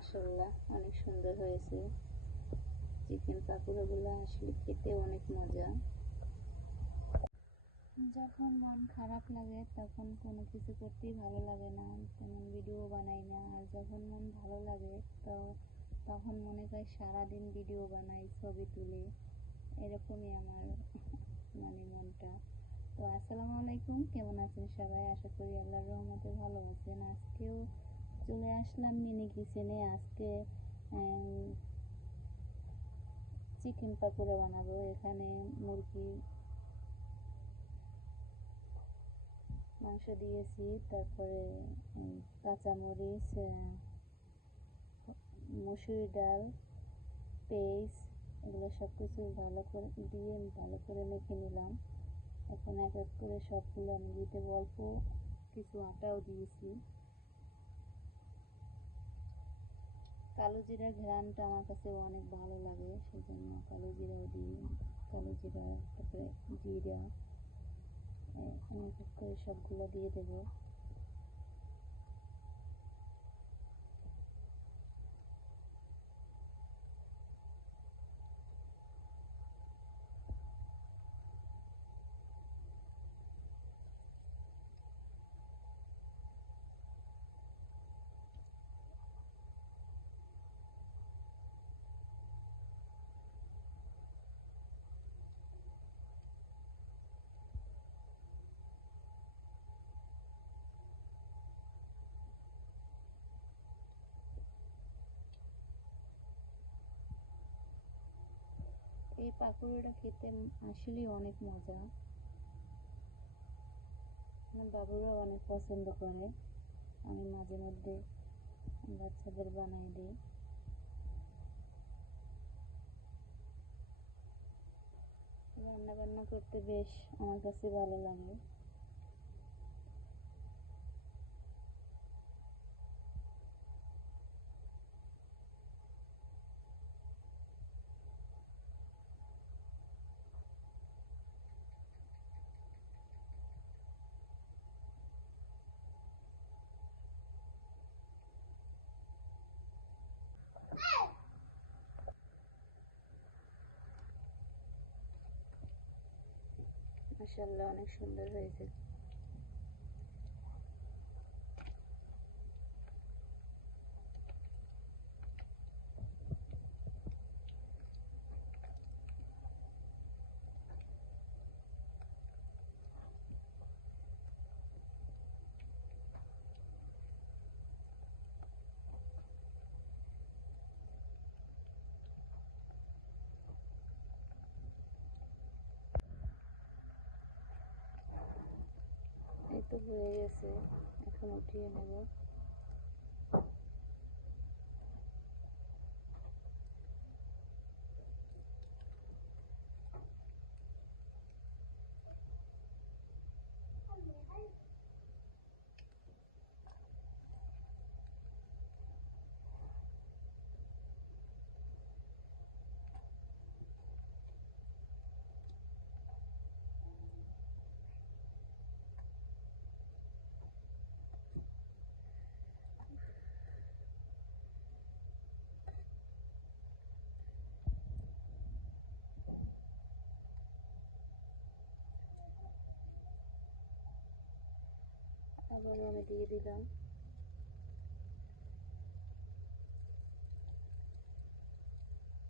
মাশাআল্লাহ অনেক সুন্দর হয়েছে। চিকেন পাকোড়াগুলো আসলে খেতে অনেক মজা। যখন মন খারাপ লাগে তখন কোনো কিছু করতেই ভালো লাগে না, তেমন ভিডিও বানাই না। আর যখন মন ভালো লাগে তো তখন মনে হয় সারাদিন ভিডিও বানাই, ছবি তুলি, এরকমই আমার মনটা। তো আসসালামু আলাইকুম, কেমন আছেন সবাই? আশা করি আল্লাহর রহমতে ভালো আছেন। আজকেও চলে আসলাম মিনি কিচেনে। আজকে চিকেন পাকোড়া বানাবো। এখানে মুরগি মাংস দিয়েছি, তারপরে কাঁচামরিচ, মসুর ডাল, পেঁয়াজ, এগুলো সব কিছু ভালো করে দিয়ে ভালো করে মেখে নিলাম। এখন এক এক করে সবগুলো আমি দিতে অল্প কিছু আটাও দিয়েছি। কালো জিরার ঘ্রাণটা আমার কাছে অনেক ভালো লাগে, সেজন্য কালো জিরাও দিই। কালো জিরা, তারপরে জিরা, এখন এক এক করে সবগুলো দিয়ে দেবো। এই পাকোড়াটা খেতে আসলেই অনেক মজা। আমার বাবুরাও অনেক পছন্দ করে। আমি মাঝে মধ্যে বাচ্চাদের বানাই দিই। রান্না বান্না করতে বেশ আমার কাছে ভালো লাগে। মাশাআল্লাহ অনেক সুন্দর হয়েছে। এই তো হয়ে গেছে, এখন উঠিয়ে নেব। আবারও আমি দিয়ে দিলাম।